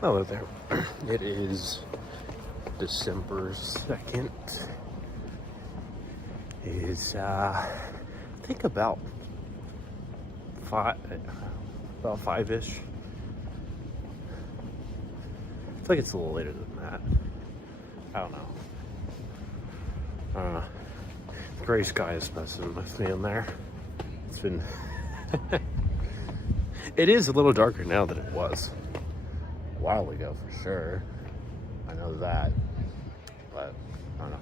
Hello there. It is December 2nd. It's I think about five-ish. I feel like it's a little later than that. I don't know. The gray sky is messing with me in there. It's been it is a little darker now than it was a while ago, for sure. I know that, but I don't know.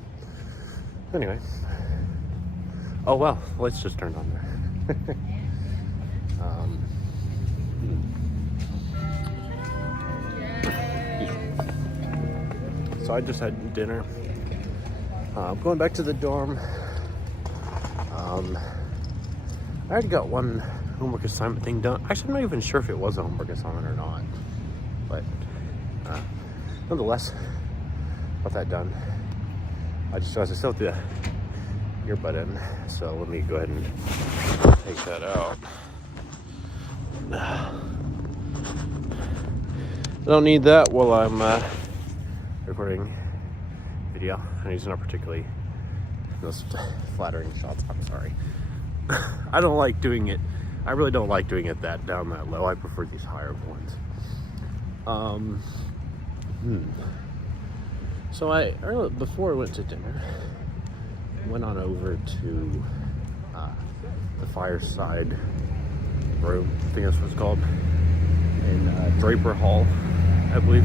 Anyway, oh well, lights just turned on there. So I just had dinner. I'm going back to the dorm. I already got one homework assignment thing done. Actually, I'm not even sure if it was a homework assignment or not, but nonetheless, got that done. I just realized I still have the earbud in, so let me go ahead and take that out. I don't need that while I'm recording video. And these are not particularly those flattering shots. I'm sorry. I don't like doing it. I really don't like doing it that low. I prefer these higher ones. So before I went to dinner, went on over to the fireside room, I think that's what it's called, in Draper Hall, I believe,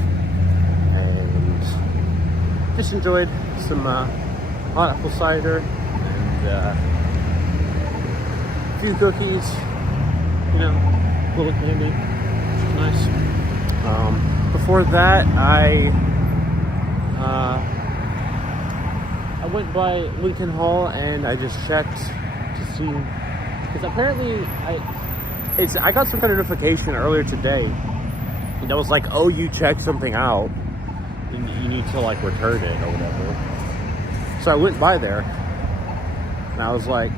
and just enjoyed some hot apple cider and a few cookies, little candy, nice. Before that, I went by Lincoln Hall and I just checked to see, because apparently I got some kind of notification earlier today, and I was like, oh, you checked something out, and you need to return it or whatever. So I went by there, and I was like,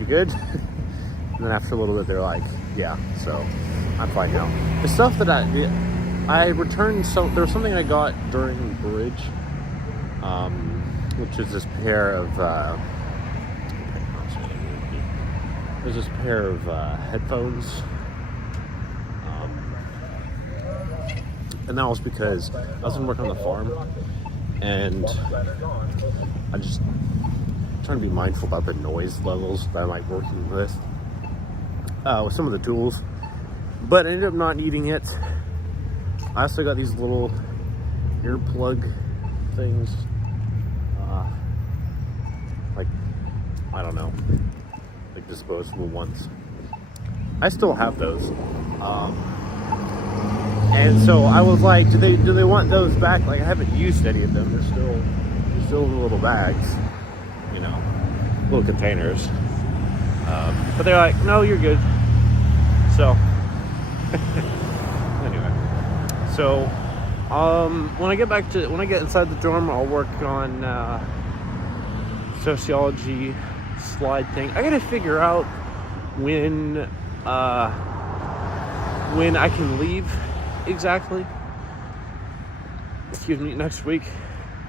you good? And then after a little bit, they're like, yeah, so I'm fine now. The stuff that I returned, so there was something I got during bridge, which is this pair of there's this pair of headphones, and that was because I was gonna work on the farm, and I just trying to be mindful about the noise levels that I might be working with some of the tools, but I ended up not needing it. I also got these little earplug things, I don't know, disposable ones. I still have those, and so I was like, do they want those back? I haven't used any of them. They're still in the little bags, little containers. But they're like, no, you're good. So anyway, so when I get inside the dorm, I'll work on sociology slide thing. I gotta figure out when I can leave exactly. Excuse me, next week,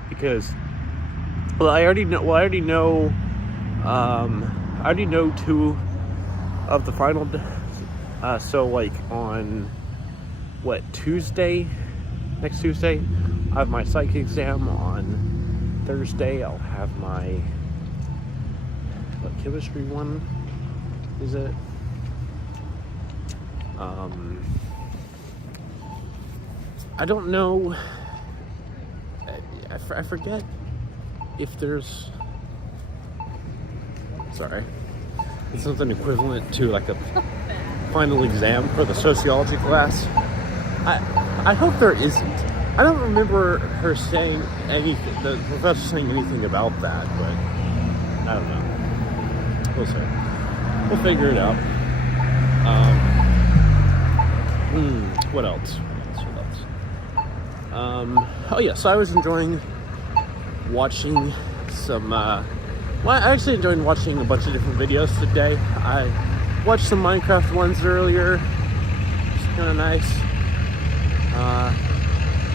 because I already know two of the final. So on Tuesday, next Tuesday, I have my psych exam. On Thursday, I'll have my chemistry one. Is it? I don't know. I forget if there's. Sorry, it's something equivalent to a final exam for the sociology class. I hope there isn't. I don't remember her saying anything, the professor saying anything about that, but I don't know. We'll see. We'll figure it out. What else? Oh yeah, so I was enjoying watching some, I actually enjoyed watching a bunch of different videos today. I watched some Minecraft ones earlier. It's kind of nice.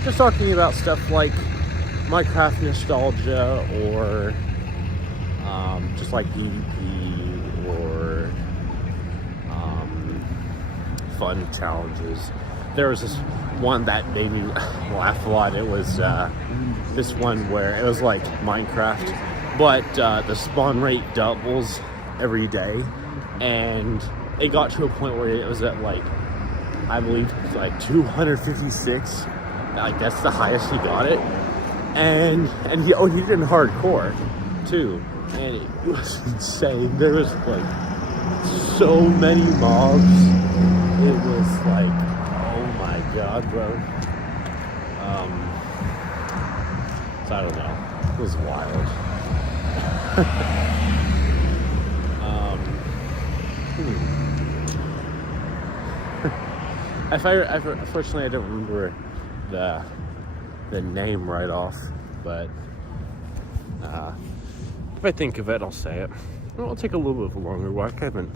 Just talking about stuff like Minecraft nostalgia, or just like PvP, or fun challenges. There was this one that made me laugh a lot. It was this one where it was like Minecraft, but the spawn rate doubles every day, and it got to a point where it was at like, I believe it was like 256. Like that's the highest he got it, and he did it in hardcore too, and it was insane. There was like so many mobs. It was like, oh my god, bro. So I don't know. It was wild. Unfortunately, I don't remember the name right off, but if I think of it, I'll say it. It'll take a little bit of a longer walk. I haven't.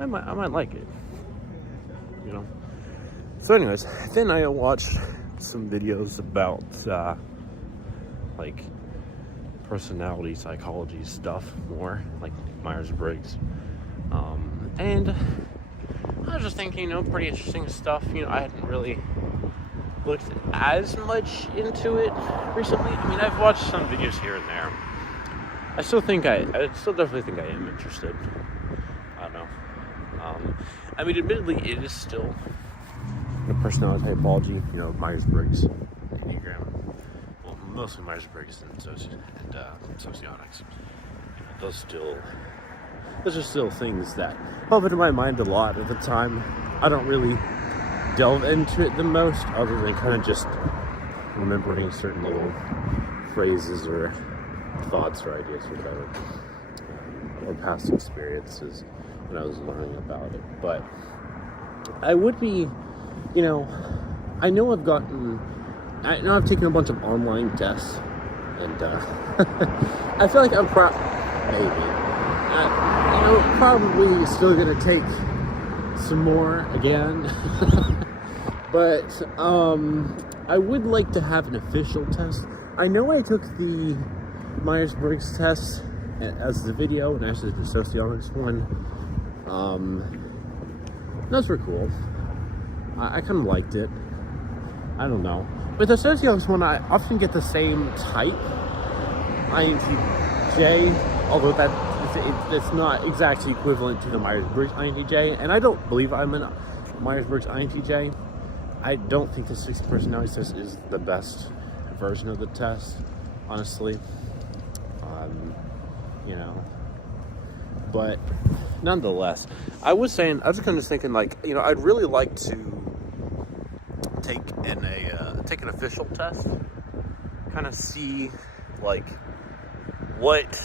I might like it, you know. So, anyways, then I watched some videos about like personality psychology stuff, more like Myers-Briggs, and I was just thinking, pretty interesting stuff. I hadn't really looked as much into it recently. I mean, I've watched some videos here and there. I still definitely think I am interested. I don't know. I mean, admittedly, it is still a personality typology, Myers-Briggs, Enneagram. Well, mostly Myers-Briggs and socionics. Those are still things that pop into my mind a lot at the time. I don't really delve into it the most, other than kind of just remembering certain little phrases or thoughts or ideas or whatever, or past experiences when I was learning about it. But I would be, I know I've taken a bunch of online tests, and I feel like I'm probably still gonna take some more again. But I would like to have an official test. I know I took the Myers-Briggs test as the video, and actually the socionics one. Those were cool. I kind of liked it. I don't know. But the socionics one, I often get the same type, INTJ, although it's not exactly equivalent to the Myers-Briggs INTJ, and I don't believe I'm a Myers-Briggs INTJ. I don't think the 6 personality test is the best version of the test, honestly. But nonetheless, I was kind of thinking, like, I'd really like to take an official test, kind of see like what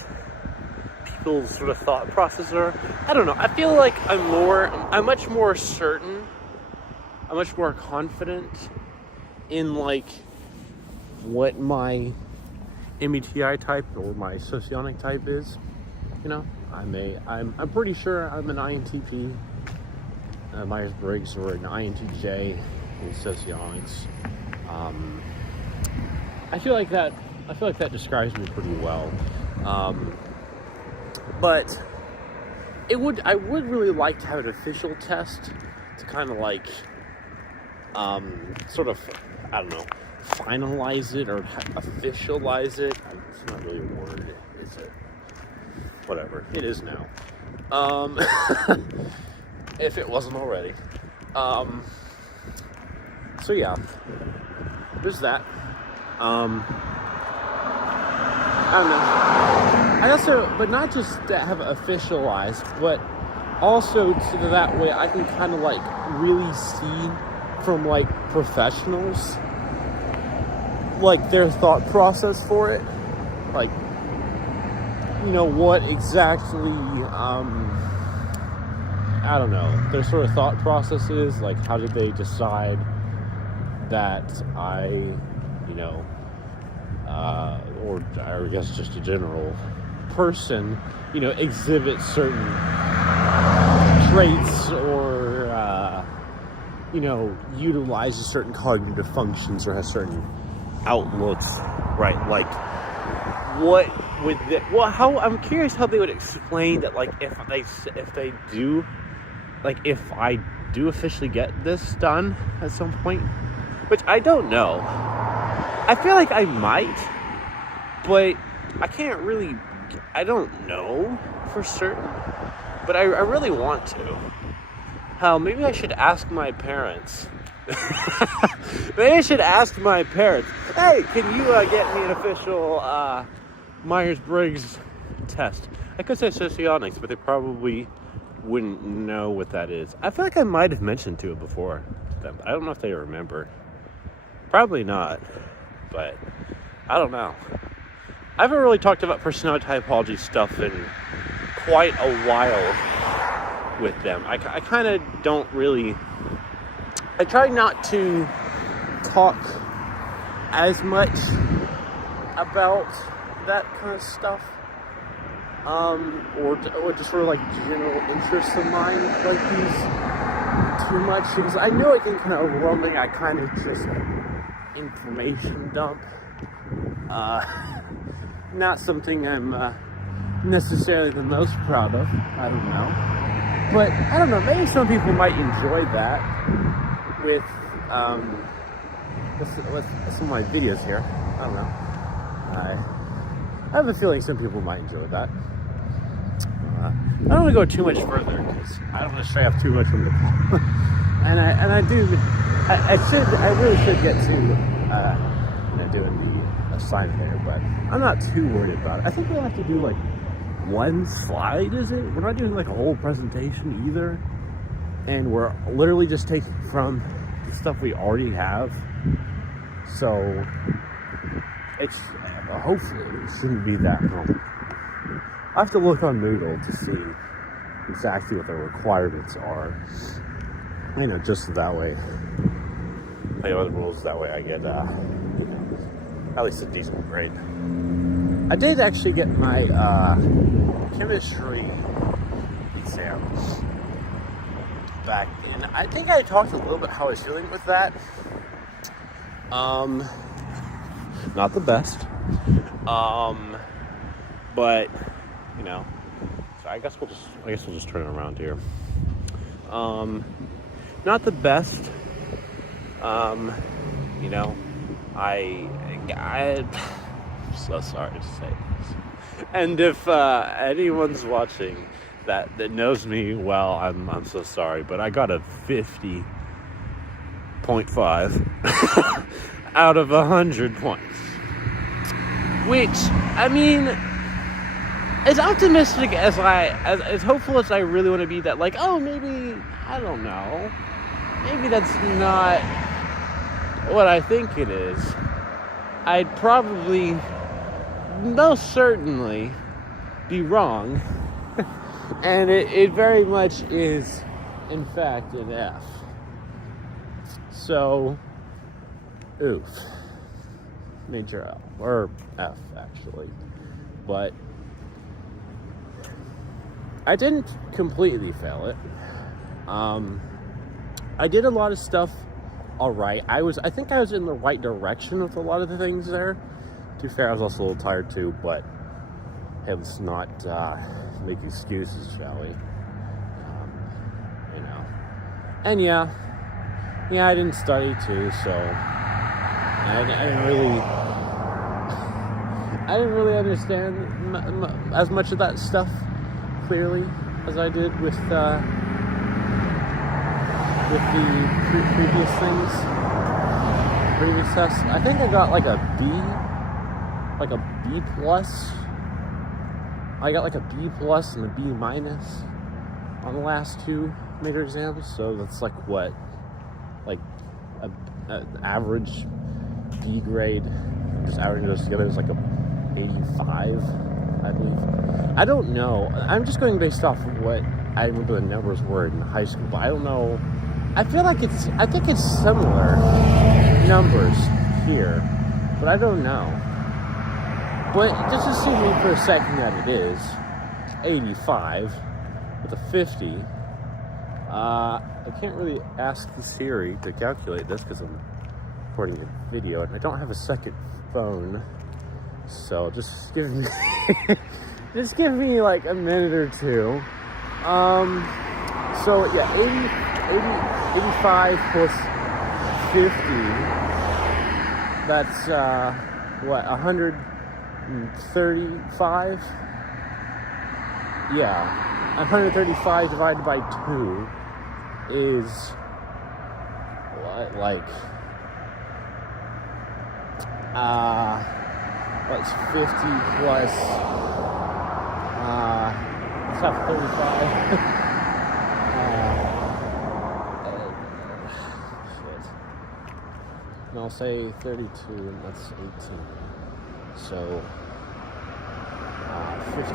people's sort of thought process are. I don't know. I feel like I'm much more certain, I'm much more confident in like what my MBTI type or my socionic type is. I'm pretty sure I'm an INTP, Myers-Briggs, or an INTJ in socionics. I feel like that describes me pretty well. But I would really like to have an official test to kind of like, sort of, I don't know, finalize it or officialize it. It's not really a word, is it? Whatever, it is now. If it wasn't already. So yeah, there's that. I don't know. But not just to have it officialized, but also so that way I can kind of like really see from like professionals, like their thought process for it, like, what exactly, I don't know, their sort of thought process is, like, how did they decide that or I guess just a general person, exhibits certain traits or utilizes certain cognitive functions or has certain outlooks, right? Like, what would how I'm curious how they would explain that, like, if they do, like, if I do officially get this done at some point, which I don't know. I feel like I might, but I don't know for certain, but I really want to. Hell, maybe I should ask my parents. Maybe I should ask my parents, hey, can you get me an official Myers-Briggs test? I could say socionics, but they probably wouldn't know what that is. I feel like I might have mentioned it before to them. I don't know if they remember. Probably not, but I don't know. I haven't really talked about personality typology stuff in quite a while with them. I kind of don't really... I try not to talk as much about that kind of stuff, or just sort of like general interests of mine like these too much, because I know it can kind of overwhelming. I kind of just information dump. Not something I'm necessarily the most proud of. I don't know, but I don't know. Maybe some people might enjoy that with some of my videos here. I don't know. I have a feeling some people might enjoy that. I don't want to go too much further because I don't want to stray off too much from the call. and I really should get to doing the assignment here, but I'm not too worried about it. I think we'll have to do like one slide, is it? We're not doing like a whole presentation either. And we're literally just taking from the stuff we already have. So it's hopefully it shouldn't be that long. I have to look on Moodle to see exactly what the requirements are. Just so that way, play by the rules. That way I get at least a decent grade. I did actually get my chemistry exam back in. I think I talked a little bit how I was feeling with that. Not the best. But so I guess we'll just turn it around here. Not the best. I'm so sorry to say this. And if anyone's watching that knows me well, I'm so sorry, but I got a 50.5 out of 100 points. Which, I mean, as optimistic as hopeful as I really want to be, that like, oh, maybe, I don't know, maybe that's not what I think it is. I'd probably, most certainly, be wrong. And it very much is, in fact, an F. So, oof. Major L, or F, actually. But I didn't completely fail it. I did a lot of stuff all right. I think I was in the right direction with a lot of the things there. To be fair, I was also a little tired too, but hey, let's not make excuses, shall we? And yeah, I didn't study too, so I didn't really understand as much of that stuff clearly as I did with the previous tests. I think I got like a B plus. I got like a B plus and a B minus on the last two major exams. So that's like what, like a average B grade. Just averaging those together is like a 85, I believe. I don't know. I'm just going based off of what I remember the numbers were in high school, but I don't know. I think it's similar numbers here, but I don't know. But just assuming for a second that it is 85 with a 50, I can't really ask the Siri to calculate this because I'm recording a video and I don't have a second phone. So just give me just give me like a minute or two. So yeah, 85 plus 50. That's what, 135? Yeah, 135 divided by 2 is what, like what's 50 plus let's have 35. Shit. And I'll say 32, and that's 18. So 50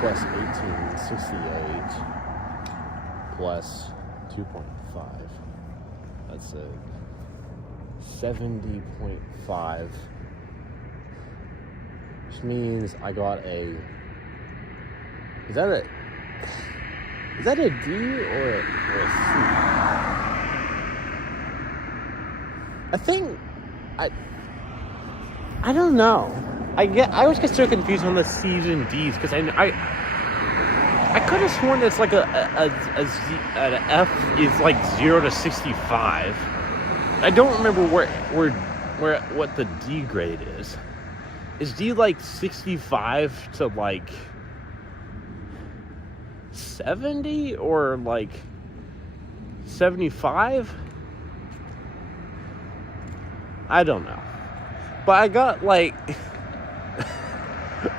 plus 18, 68 plus 2.5. That's a 70.5, which means I got a. Is that a D or a C? I think I don't know. I always get so confused on the C's and D's because I could have sworn it's like an F is like 0 to 65. I don't remember what the D grade is. Is D like 65 to like 70 or like 75? I don't know. But I got like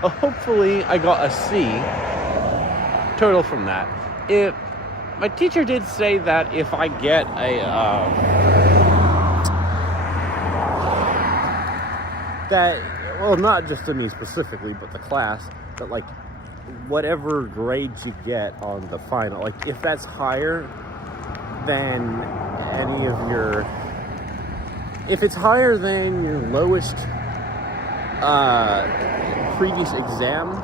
hopefully I got a C total from that. If my teacher did say that if I get a well, not just to me specifically, but the class, but like whatever grades you get on the final, like if that's higher than any of your, if it's higher than your lowest previous exam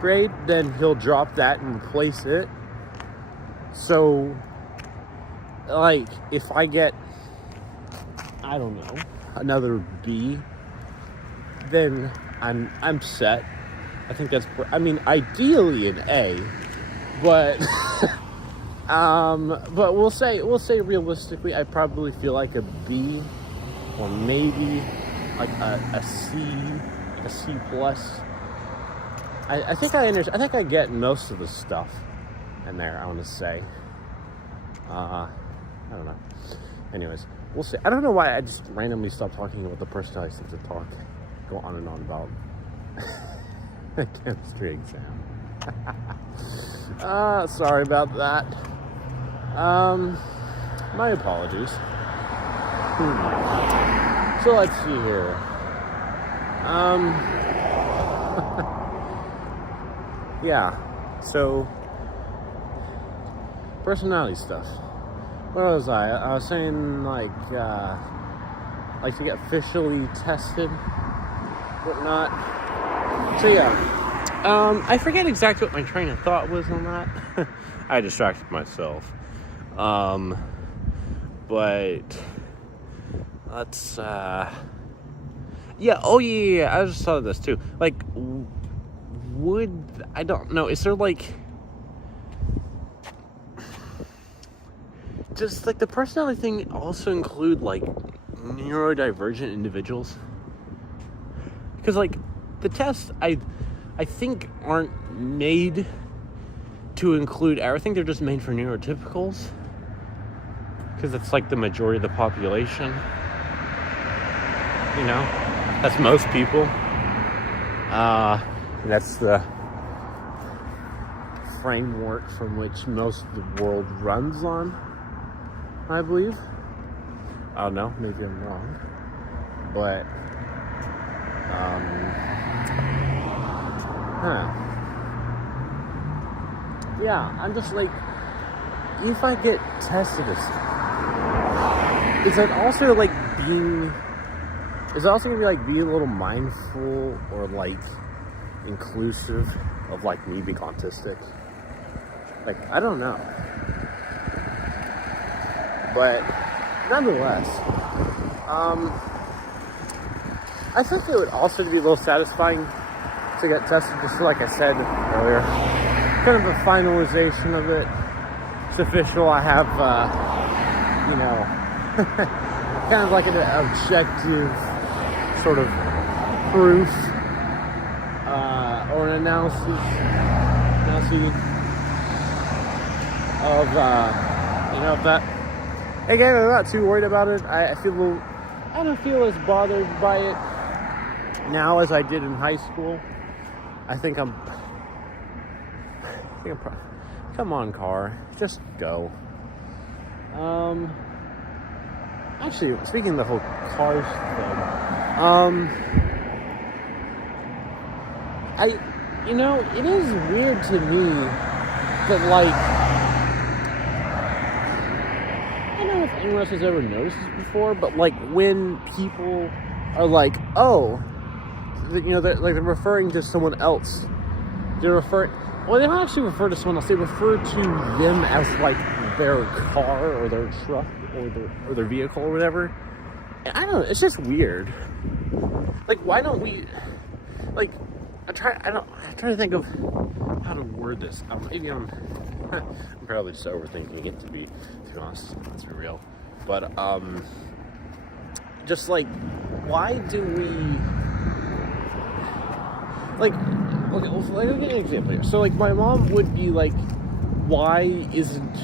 grade, then he'll drop that and replace it. So like if I get, I don't know, another B, then I'm set. I think that's, I mean, ideally an A, but but we'll say realistically, I probably feel like a B, or maybe like a C plus. I think I understand. I think I get most of the stuff in there, I want to say. I don't know. Anyways, we'll see. I don't know why I just randomly stopped talking about the personality things to go on and on about a chemistry exam. Sorry about that. My apologies. So let's see here. Yeah, so personality stuff. Where was I? I was saying like to get officially tested, whatnot. So yeah, I forget exactly what my train of thought was on that. I distracted myself. But let's yeah. Oh yeah. I just saw this too. Like, I don't know. Is there like, does like the personality thing also include like neurodivergent individuals? Because like the tests, I think aren't made to include everything. They're just made for neurotypicals, because it's like the majority of the population. You know, that's most people. That's the framework from which most of the world runs on, I believe. I don't know, maybe I'm wrong. But, yeah, I'm just like, if I get tested, is it also like being, is it also gonna be like being a little mindful or like inclusive of like me being autistic? Like, I don't know. But nonetheless, I think it would also be a little satisfying to get tested, just like I said earlier. Kind of a finalization of it. It's official. I have, kind of like an objective sort of proof or an analysis of that. Again, I'm not too worried about it. I don't feel as bothered by it now as I did in high school. I think I'm come on, car, just go. Actually, speaking of the whole cars thing, it is weird to me that, like, I don't know if anyone else has ever noticed this before, but, like, when people are like, oh, they're referring to someone else. They don't actually refer to someone else. They refer to them as, like, their car or their truck or their vehicle or whatever. And I don't know. It's just weird. Like, why don't we, like, I'm trying to think of how to word this. Maybe I'm probably just overthinking it, to be honest. Let's be real. But just like, why do we, like, okay, well, let me give you an example here. So, like, my mom would be like, why isn't,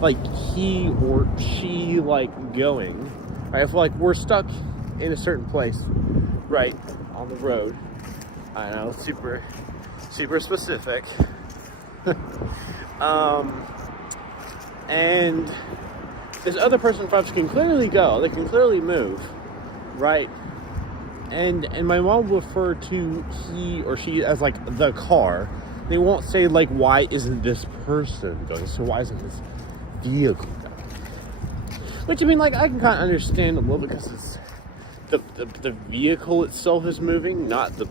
like, he or she, like, going? Right? If, like, we're stuck in a certain place, right, on the road. I know, super specific. And this other person in front of us can clearly go. They can clearly move, right? And my mom will refer to he or she as, like, the car. They won't say, like, why isn't this person going? So why isn't this vehicle going? Which, I mean, like, I can kind of understand a little bit, because it's the vehicle itself is moving, not the...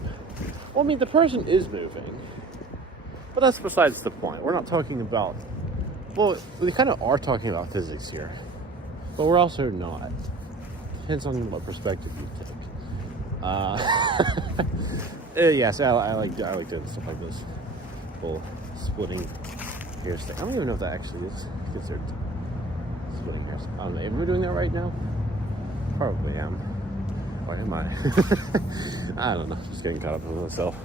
Well, I mean, the person is moving. But that's besides the point. We're not talking about... Well, we kind of are talking about physics here. But we're also not. Depends on what perspective you take. Yes, I like doing stuff like this. Whole splitting hairs thing. I don't even know if that actually is considered splitting hairs. I don't know. Am I doing that right now? Probably am. Why am I? I don't know. Just getting caught up with myself.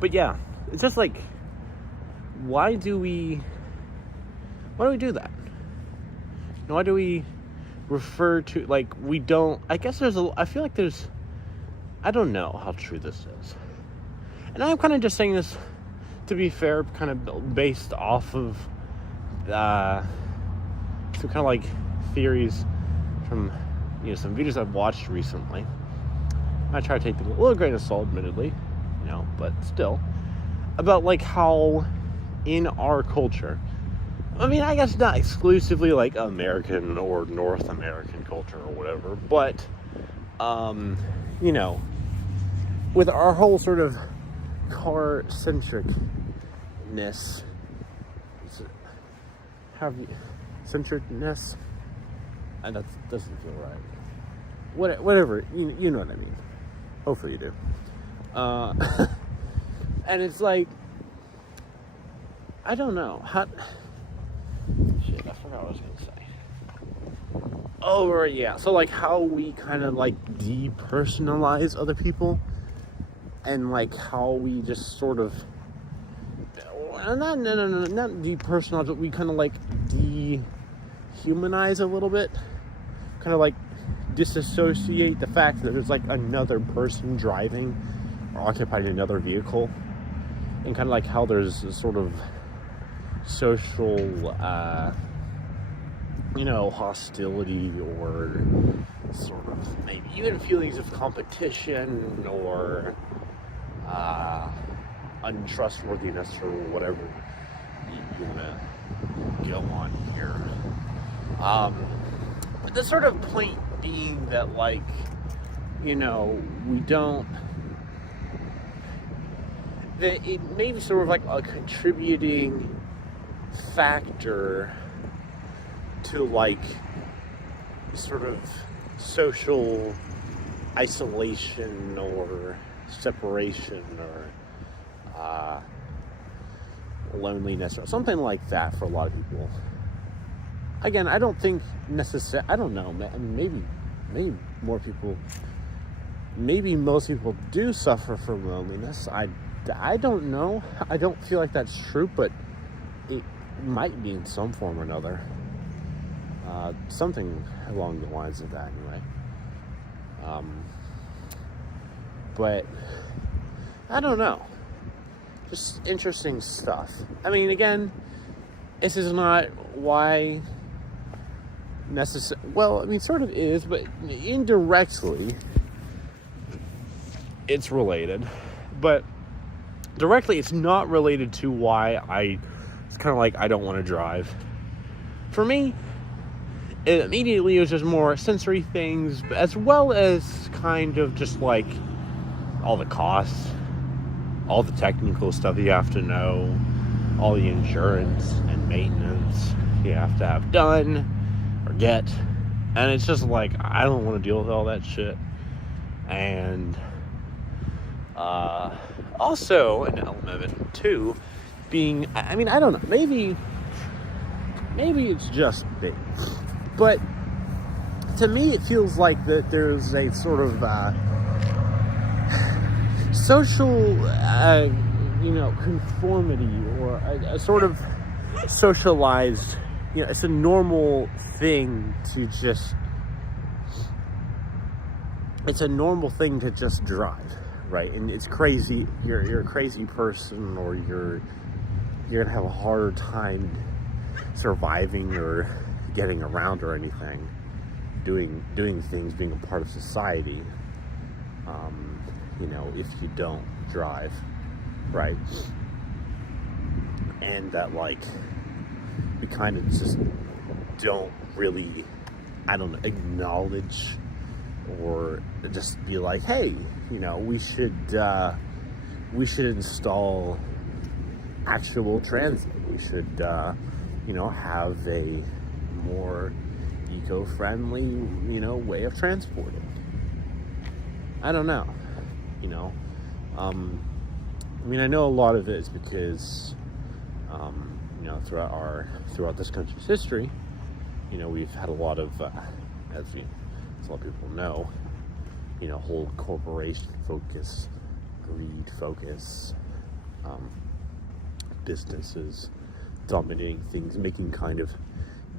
But yeah, it's just like, why do we do that? Why do we refer to, like, we don't, I guess I feel like there's, I don't know how true this is. And I'm kind of just saying this, to be fair, kind of based off of some kind of, like, theories from, some videos I've watched recently. I try to take them a little grain of salt, admittedly, but still, about, like, how in our culture, I mean, I guess not exclusively, like, American or North American culture or whatever, but, with our whole sort of car-centricness, centricness, and that doesn't feel right. Whatever, you know what I mean. Hopefully you do. And it's like, I don't know. Shit, I forgot what I was going to say. Oh, right, yeah. So, like, how we kind of, like, depersonalize other people. And, like, how we just sort of... Not depersonalize, but we kind of, like, dehumanize a little bit. Kind of, like, disassociate the fact that there's, like, another person driving or occupying another vehicle. And kind of, like, how there's a sort of social, hostility, or sort of maybe even feelings of competition, or untrustworthiness, or whatever you want to go on here. But the sort of point being that, like, we don't, that it may be sort of like a contributing factor to like sort of social isolation or separation or loneliness or something like that for a lot of people. Again, I don't think I don't know. I mean, maybe more people, maybe most people do suffer from loneliness. I don't know. I don't feel like that's true, but it might be in some form or another. Something along the lines of that, anyway. But I don't know. Just interesting stuff. I mean, again, this is not why well, I mean, sort of is, but indirectly it's related. But directly, it's not related to why it's kind of like I don't want to drive. For me, it was just more sensory things, as well as kind of just like all the costs, all the technical stuff you have to know, all the insurance and maintenance you have to have done or get. And it's just like, I don't want to deal with all that shit. And also an element of it too being, I mean, I don't know, maybe it's just me, but to me it feels like that there's a sort of social conformity, or a sort of socialized, it's a normal thing to just drive, right? And it's crazy, you're a crazy person, or you're gonna have a harder time surviving or getting around or anything, doing things, being a part of society, if you don't drive, right? And that, like, we kind of just don't really, acknowledge or just be like, hey, we should install actual transit. We should, have a more eco-friendly, way of transporting. I don't know, I know a lot of it is because, throughout this country's history, we've had a lot of, as a lot of people know, whole corporation focus, greed focus, businesses dominating things, making kind of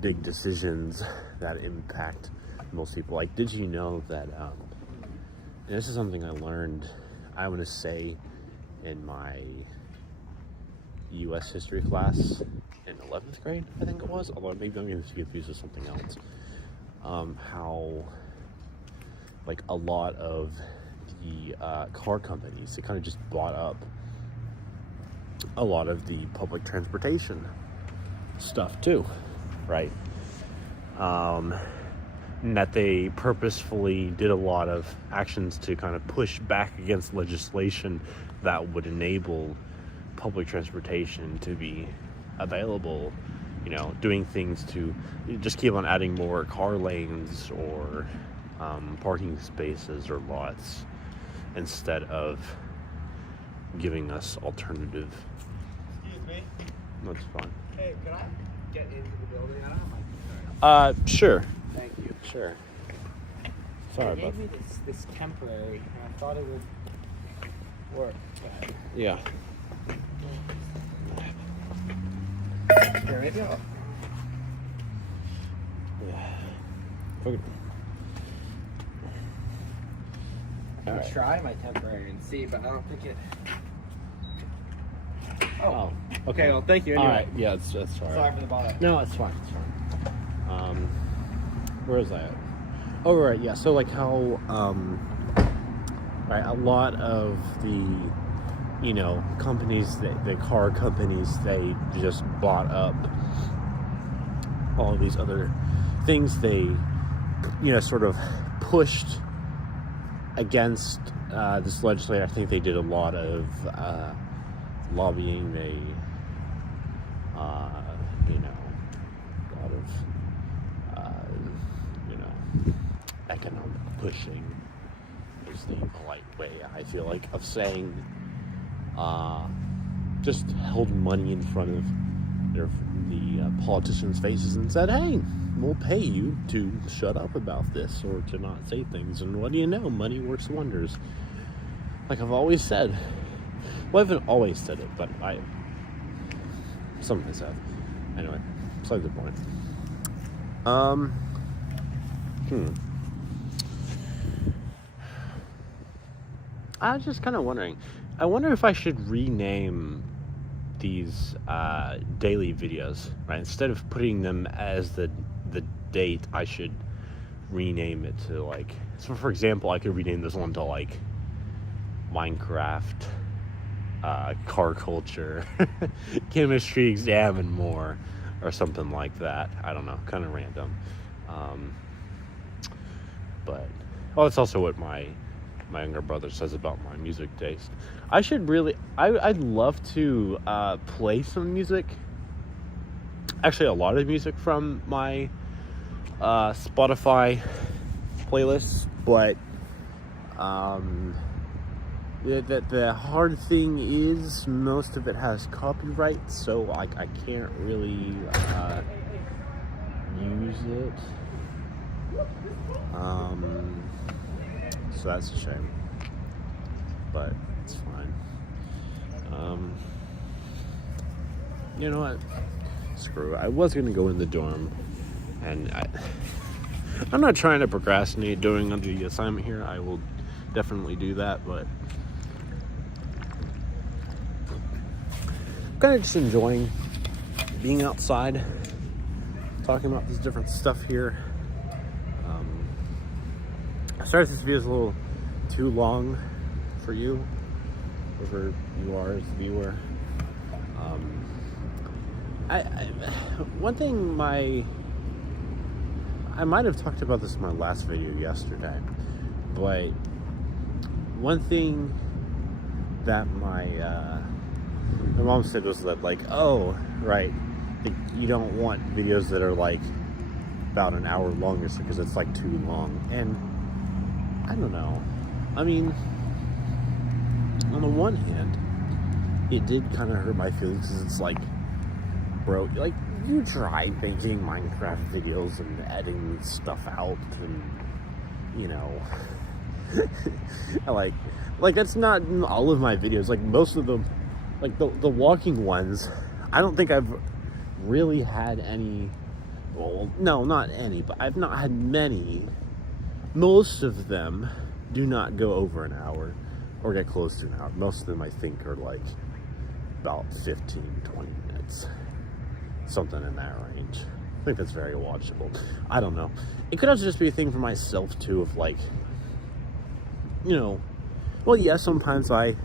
big decisions that impact most people. Like, did you know that, and this is something I learned, I want to say, in my U.S. history class in 11th grade, I think it was, although maybe I'm going to confuse with something else, how, like, a lot of the car companies, they kind of just bought up a lot of the public transportation stuff too, right? And that they purposefully did a lot of actions to kind of push back against legislation that would enable public transportation to be available, doing things to just keep on adding more car lanes or parking spaces or lots, instead of giving us alternative. Excuse me. That's fine. Hey, can I get into the building? I don't have my. Sure. Thank you. Sure. Sorry They about gave me this temporary, and I thought it would work. But Yeah. here, maybe I'll. Okay. I'll Alright. try my temporary and see, but I don't think it. Oh. Okay. Well, thank you. Anyway. Alright. Yeah, that's all right. Sorry for the bother. No, it's fine. It's fine. Where was I at? Oh, right. Yeah. So, like, how right, a lot of the companies, the car companies, they just bought up all of these other things. They sort of pushed against this legislature. I think they did a lot of lobbying. They economic pushing is the polite way, I feel like, of saying, just held money in front of the politicians' faces and said, hey, we'll pay you to shut up about this or to not say things. And what do you know? Money works wonders. Like I've always said. Well, I haven't always said it, but some of us have. Anyway, besides the point. I was just kind of wondering. I wonder if I should rename these daily videos, right? Instead of putting them as the date, I should rename it to, like, so for example, I could rename this one to like Minecraft, car culture, chemistry exam, and more, or something like that. I don't know, kind of random. But it's also what my younger brother says about my music taste. I should really, I'd love to play some music. Actually, a lot of music from my Spotify playlists, but the hard thing is most of it has copyright, so I can't really use it. So that's a shame, but it's fine. You know what? Screw it. I was gonna go in the dorm, and I'm not trying to procrastinate doing the assignment here. I will definitely do that, but I'm kind of just enjoying being outside, talking about this different stuff here. I started this video is a little too long for you, whoever you are as a viewer. One thing I might have talked about this in my last video yesterday, but one thing that my mom said was that, like, oh, right, you don't want videos that are like about an hour long because it's like too long. And I don't know. I mean, on the one hand, it did kind of hurt my feelings because it's like, bro, like, you try making Minecraft videos and editing stuff out, and, you know, like that's not all of my videos. Like, most of them, like the walking ones, I don't think I've really had any, well, no, not any, but I've not had many. Most of them do not go over an hour or get close to an hour. Most of them, I think, are like about 15, 20 minutes. Something in that range. I think that's very watchable. I don't know. It could also just be a thing for myself, too, of like, you know, well, yeah, sometimes I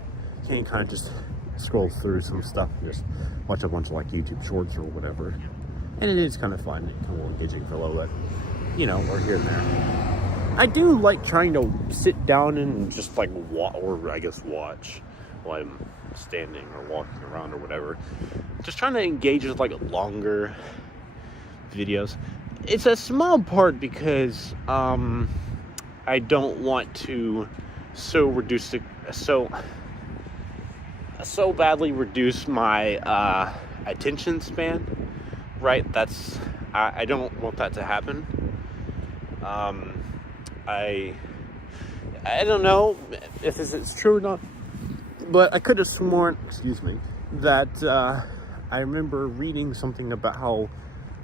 can kind of just scroll through some stuff and just watch a bunch of like YouTube shorts or whatever. And it is kind of fun, kind of a little engaging for a little bit, you know, or here and there. I do like trying to sit down and just like watch while I'm standing or walking around or whatever. Just trying to engage with like longer videos. It's a small part because I don't want to so badly reduce my attention span, right? I don't want that to happen. I don't know if this is true or not, but I could have sworn, that I remember reading something about how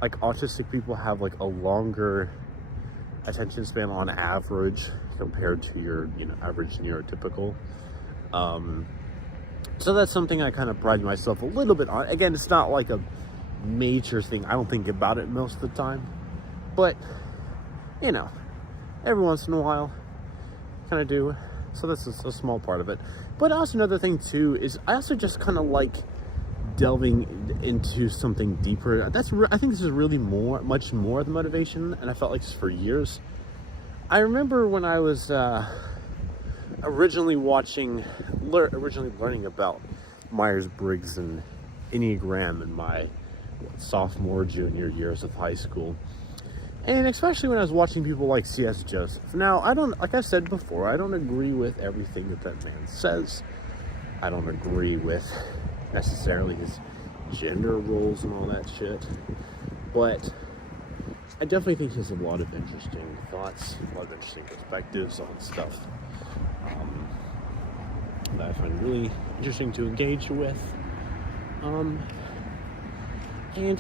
like autistic people have like a longer attention span on average compared to your, you know, average neurotypical. So that's something I kind of pride myself a little bit on. Again, it's not like a major thing. I don't think about it most of the time, but, you know, every once in a while, kind of do. So that's a small part of it. But also another thing too is I also just kind of like delving into something deeper. I think this is really much more the motivation, and I felt like this for years. I remember when I was originally learning about Myers-Briggs and Enneagram in my sophomore, junior years of high school. And especially when I was watching people like C.S. Joseph. Now, like I said before, I don't agree with everything that man says. I don't agree with necessarily his gender roles and all that shit. But I definitely think he has a lot of interesting thoughts, a lot of interesting perspectives on stuff that I find really interesting to engage with. And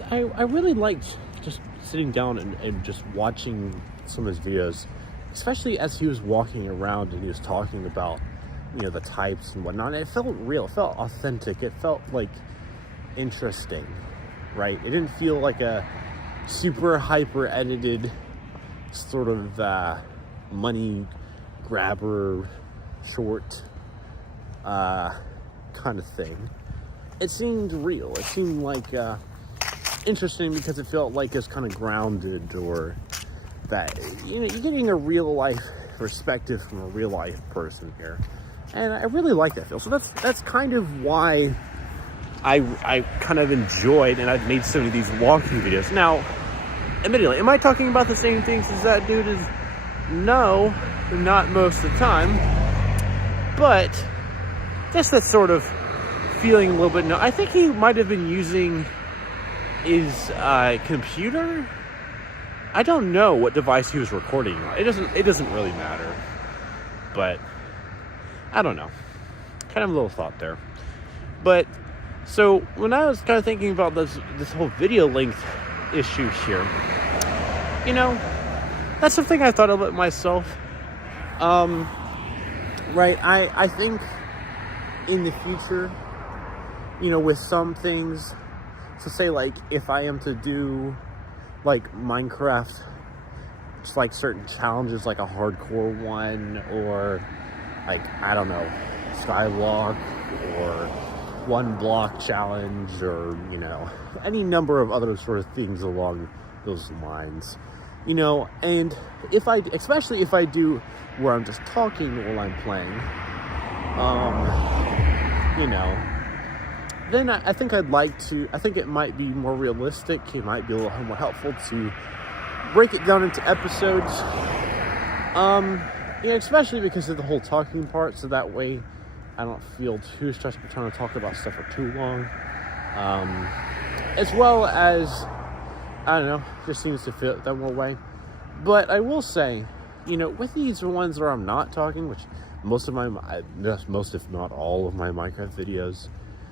I really liked just sitting down and just watching some of his videos, especially as he was walking around and he was talking about, the types and whatnot. It felt real, it felt authentic, it felt like interesting, right? It didn't feel like a super hyper edited sort of money grabber short kind of thing. It seemed real. It seemed like interesting because it felt like it's kind of grounded, or that you're getting a real life perspective from a real life person here, and I really like that feel. So that's kind of why I kind of enjoyed, and I've made some of these walking videos. Now, admittedly, am I talking about the same things as that dude is? No, not most of the time, but just that sort of feeling a little bit. No, I think he might have been using his computer. I don't know what device he was recording on. It doesn't really matter, but I don't know. Kind of a little thought there. But so when I was kind of thinking about this whole video length issue here, that's something I thought about myself. Right, I think in the future, with some things, so say like if I am to do like Minecraft, just like certain challenges, like a hardcore one, or like, I don't know, Skywalk, or one block challenge, or any number of other sort of things along those lines, and especially if I do where I'm just talking while I'm playing, then I think I think it might be more realistic. It might be a little more helpful to break it down into episodes. Especially because of the whole talking part, so that way I don't feel too stressed for trying to talk about stuff for too long. As well as, I don't know, just seems to fit that more way. But I will say, with these ones where I'm not talking, which most if not all of my Minecraft videos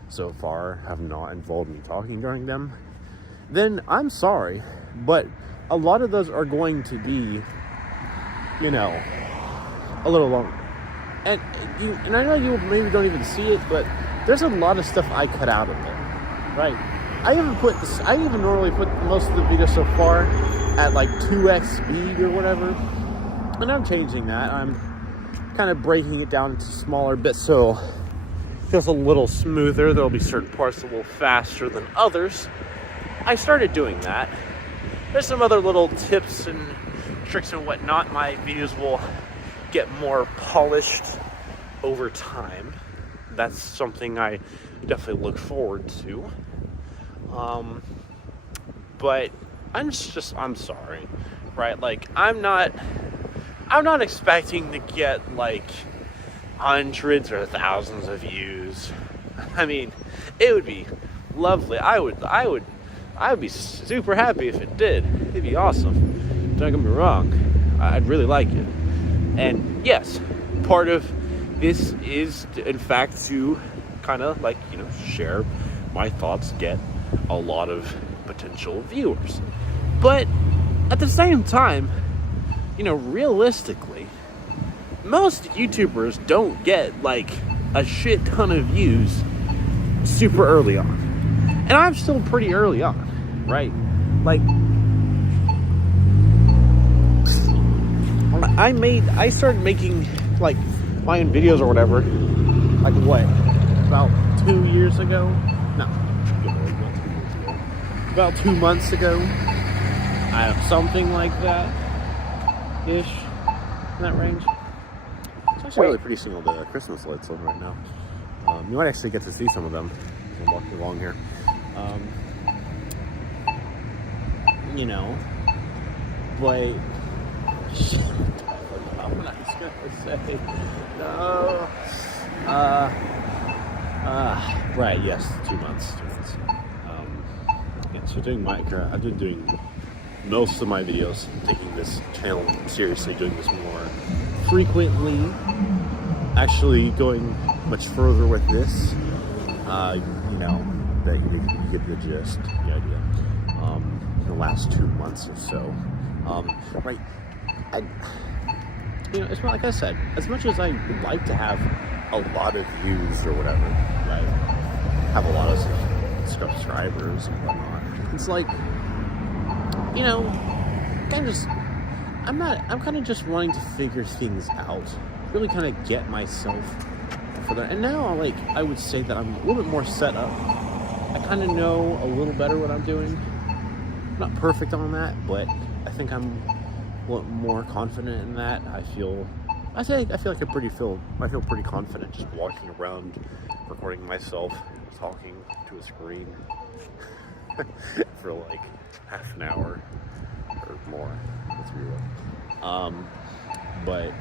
so far have not involved me talking during them, then I'm sorry, but a lot of those are going to be, a little longer. And I know you maybe don't even see it, but there's a lot of stuff I cut out of it, right? I even normally put most of the videos so far at like 2x speed or whatever, and I'm changing that. I'm kind of breaking it down into smaller bits so it feels a little smoother. There'll be certain parts a little faster than others. I started doing that. There's some other little tips and tricks and whatnot. My videos will get more polished over time. That's something I definitely look forward to. But I'm sorry, right? Like, I'm not expecting to get like hundreds or thousands of views. I mean, it would be lovely. I would be super happy if it did. It'd be awesome. Don't get me wrong. I'd really like it. And yes, part of this is, in fact, to kind of like, share my thoughts, get a lot of potential viewers. But at the same time, realistically, most YouTubers don't get like a shit ton of views super early on. And I'm still pretty early on, right? Like, I started making like my own videos or whatever, like what, about 2 years ago? No, about 2 months ago. I don't know, something like that ish, in that range. It's actually really pretty seeing all the Christmas lights on right now. You might actually get to see some of them as I'm walking along here. But shit, I forgot what I was gonna say. No. Right. Yes, 2 months. 2 months. Yeah, so doing Minecraft, I've been doing most of my videos, taking this channel seriously, doing this more frequently, actually going much further with this. You know, that you get the gist, the idea. The last 2 months or so. Right. You know, it's not like I said, as much as I would like to have a lot of views or whatever, right? Have a lot of subscribers and whatnot. It's like, you know, I'm kind of just wanting to figure things out, really kind of get myself for that. And now, I would say that I'm a little bit more set up. I kind of know a little better what I'm doing. I'm not perfect on that, but I think I'm a little more confident in that. I feel like I feel pretty confident just walking around, recording myself, talking to a screen for like half an hour or more. Let's be real. But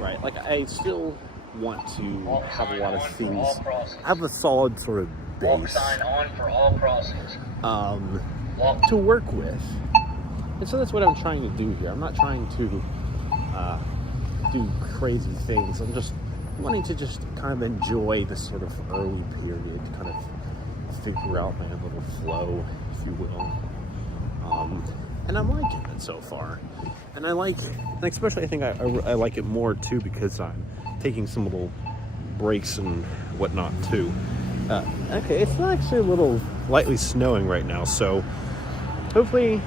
right, like I still want to have a lot of things. Have a solid sort of base to work with. And so that's what I'm trying to do here. I'm not trying to do crazy things. I'm just wanting to just kind of enjoy this sort of early period, kind of figure out my little flow, if you will. And I'm liking it so far. And especially I think I like it more too because I'm taking some little breaks and whatnot too. Okay, it's actually a little lightly snowing right now, so hopefully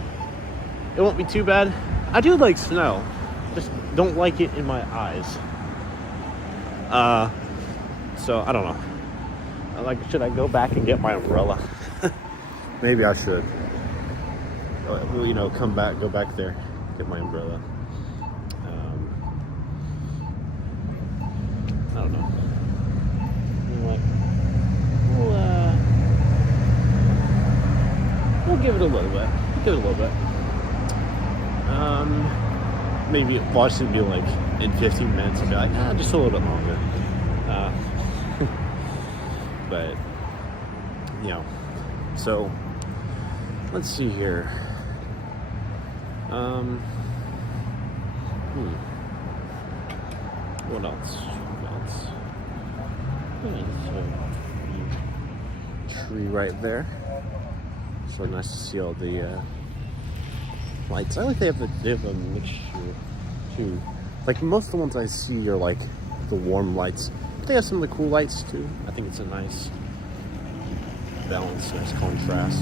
it won't be too bad. I do like snow, just don't like it in my eyes. So I don't know. Should I go back and get my umbrella? Maybe I should. You know, go back there, get my umbrella. I don't know. You know what? We'll give it a little bit. Maybe watch it be like in 15 minutes and be like, just a little bit longer. But, you know, so let's see here. What else? Tree right there. So nice to see all the lights. I like they have a mixture too. Like most of the ones I see are like the warm lights, but they have some of the cool lights too. I think it's a nice balance, nice contrast.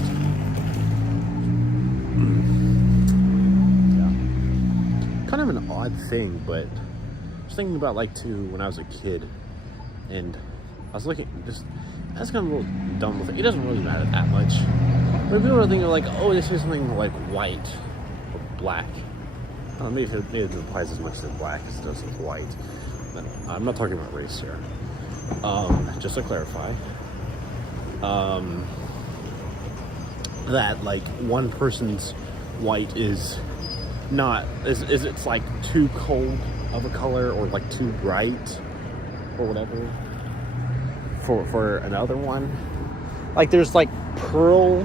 Yeah. Kind of an odd thing, but I was thinking about when I was a kid, and I was looking I was kind of a little dumb with it. It doesn't really matter that much. But people are thinking like, oh, this is something like white or black. Maybe it applies as much to black as it does with white. But I'm not talking about race here. Just to clarify. That like one person's white is not it's like too cold of a color or like too bright or whatever for another one. Like there's like pearl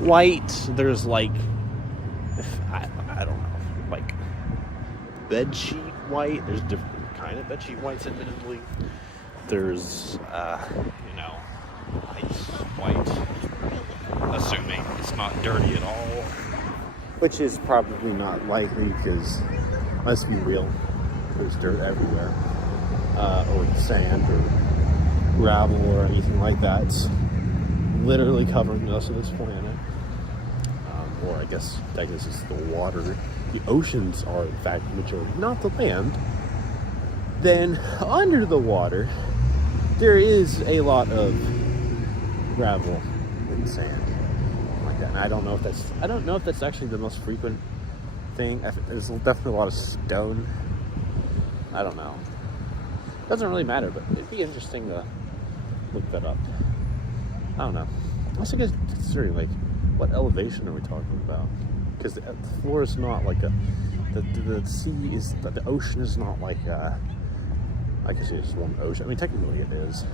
white, there's like I don't know, like bedsheet white. There's different kind of bedsheet whites, admittedly. There's you know, ice white, assuming it's not dirty at all, which is probably not likely because let's be real, there's dirt everywhere, or sand or gravel or anything like that. It's literally covering most of this planet. Or I guess technically it's the water. The oceans are in fact the majority, not the land. Then under the water, there is a lot of gravel and sand like that. And I don't know if that's actually the most frequent thing. There's definitely a lot of stone. I don't know. Doesn't really matter, but it'd be interesting to look that up. I don't know. Also, considering like, what elevation are we talking about? because the floor is not like the sea is, the ocean is not like I guess it's just one ocean. I mean, technically it is.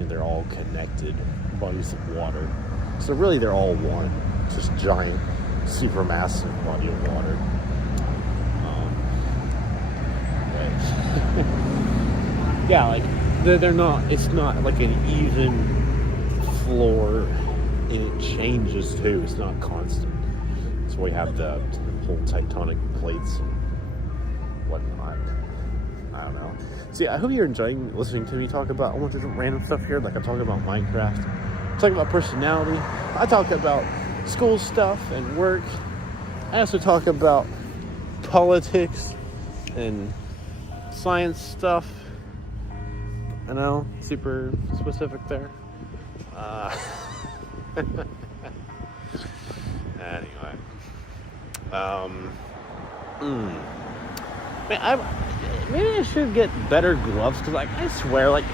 And they're all connected bodies of water. So really they're all one. Just giant, super massive body of water. Yeah, like they're not, it's not like an even floor, and it changes too. It's not constant. So we have the whole tectonic plates and whatnot. I don't know. See, I hope you're enjoying listening to me talk about a bunch of random stuff here. Like I talk about Minecraft, I talk about personality, I talk about school stuff and work. I also talk about politics and science stuff. I know, super specific there. Anyway, maybe I should get better gloves, because like I swear, like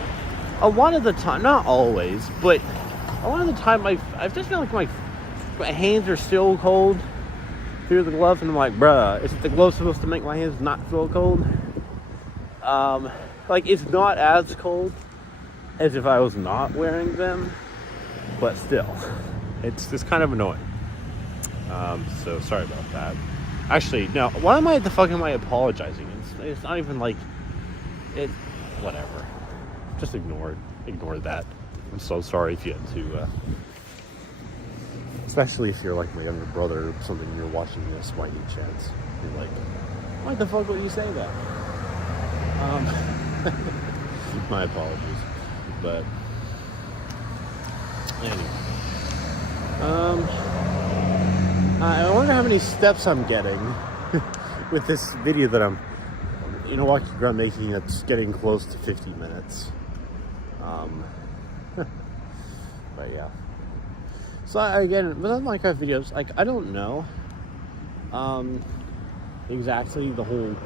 a lot of the time, not always, but a lot of the time, I've just feel like my hands are still cold through the glove, and I'm like, bruh, isn't the glove supposed to make my hands not feel cold? Like it's not as cold as if I was not wearing them, but still, it's kind of annoying. So sorry about that. Actually, no, why am I apologizing? It's not even like it, whatever. Just ignore that. I'm so sorry if you had to, especially if you're like my younger brother or something and you're watching this by any chance. You're like, why the fuck would you say that? My apologies. But anyway. I wonder how many steps I'm getting with this video that I'm, walking around making. It's getting close to 50 minutes. But yeah. So again, with Minecraft videos, like I don't know exactly the whole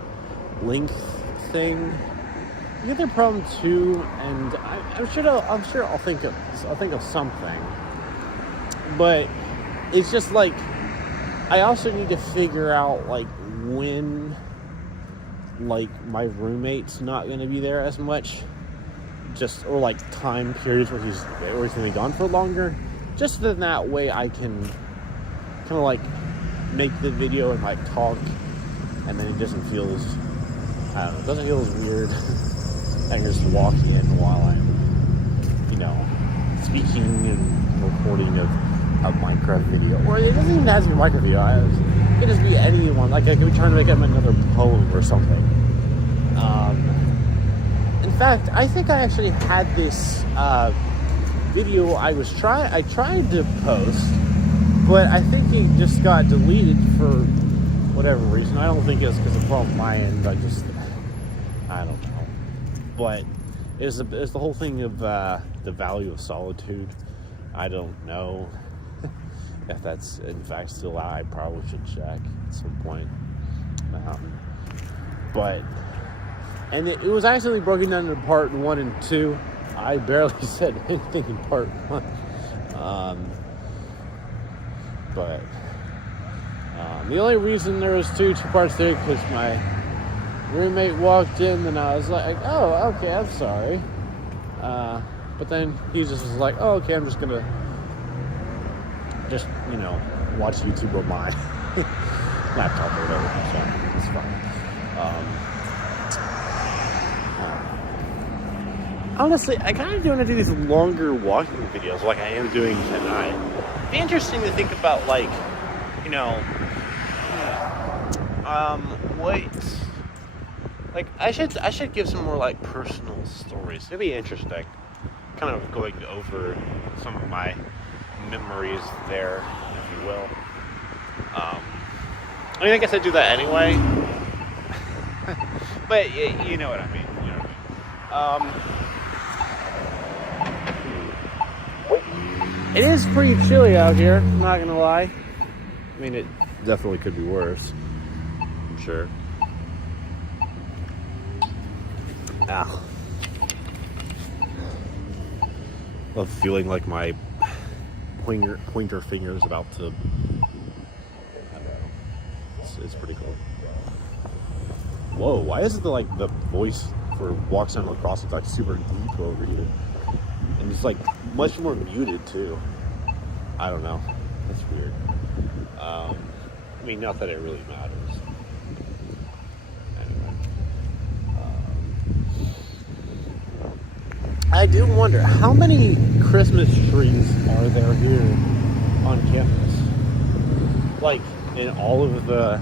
length thing. You get their problem too, and I'm sure I'll think of something. But it's just like I also need to figure out like when like my roommate's not going to be there as much, or like time periods where he's going to be gone for longer, just so that way I can kind of like make the video and like talk, and then it doesn't feel as weird. I can just walk in while I'm speaking and recording a Minecraft video, or it doesn't even have to be a Minecraft video. It could just be anyone. Like I could be trying to make up another poem or something. In fact, I think I actually had this video I tried to post, but I think it just got deleted for whatever reason. I don't think it's because of problem on my end. I don't know. But it's the whole thing of the value of solitude. I don't know if that's in fact still out. I probably should check at some point. And it was actually broken down into part 1 and 2. I barely said anything in part 1. The only reason there was two parts there because my roommate walked in and I was like, oh, okay, I'm sorry. But then he just was like, oh, okay, I'm just gonna watch YouTube on my laptop or whatever, so it's fine. Honestly, I kind of want to do these longer walking videos like I am doing tonight. It'd be interesting to think about, like, I should give some more like personal stories. It'd be interesting, kind of going over some of my memories there, if you will. I guess I do that anyway. But you know what I mean. It is pretty chilly out here, I'm not gonna lie. I mean, it definitely could be worse, I'm sure. Ow. Love feeling like my pointer finger is about to, it's pretty cool. Whoa, why is it the voice for Walks Down Lacrosse is like super deep over here? And it's like much more muted too. I don't know. That's weird. I mean, not that it really matters. Anyway. I do wonder, how many Christmas trees are there here on campus? Like, in all of the